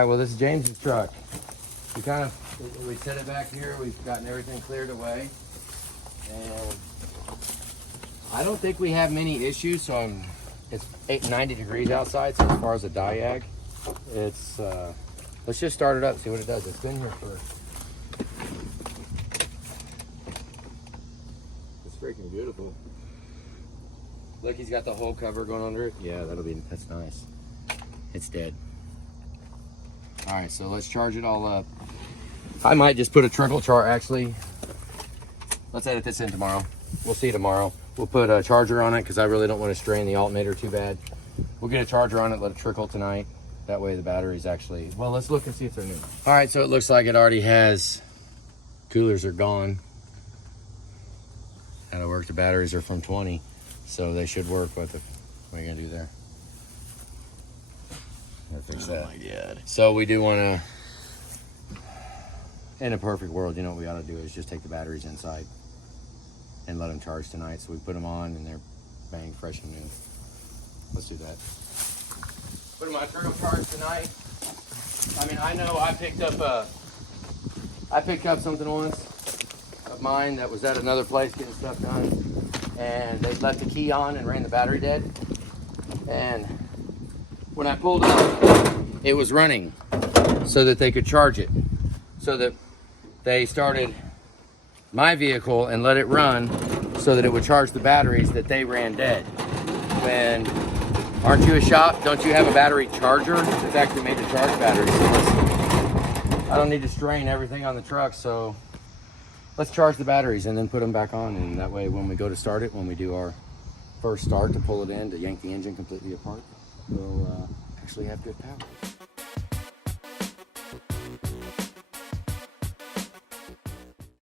right, well, this is James's truck. We set it back here. We've gotten everything cleared away. And I don't think we have many issues. So it's 90 degrees outside. So as far as the diag, it's, let's just start it up, see what it does. It's been here for, it's freaking beautiful. Look, he's got the whole cover going under it. Yeah, that's nice. It's dead. All right, so let's charge it all up. I might just put a trickle chart, actually. Let's edit this in tomorrow. We'll see tomorrow. We'll put a charger on it because I really don't want to strain the alternator too bad. We'll get a charger on it, let it trickle tonight. That way the battery's actually, well, let's look and see if they're new. All right, so it looks like it already has, coolers are gone. That'll work, the batteries are from 20, so they should work. What are you gonna do there? Fix that. Oh my God. So we do wanna, in a perfect world, you know what we ought to do is just take the batteries inside and let them charge tonight. So we put them on and they're bang, fresh and new. Let's do that. Put them on turbo charge tonight. I mean, I know I picked up something once of mine that was at another place getting stuff done, and they left the key on and ran the battery dead. And when I pulled up, it was running so that they could charge it. So that they started my vehicle and let it run so that it would charge the batteries that they ran dead. And aren't you a shop? Don't you have a battery charger? It's actually made to charge batteries. So I don't need to strain everything on the truck, so let's charge the batteries and then put them back on. And that way when we go to start it, when we do our first start to pull it in, to yank the engine completely apart, we'll actually have good power.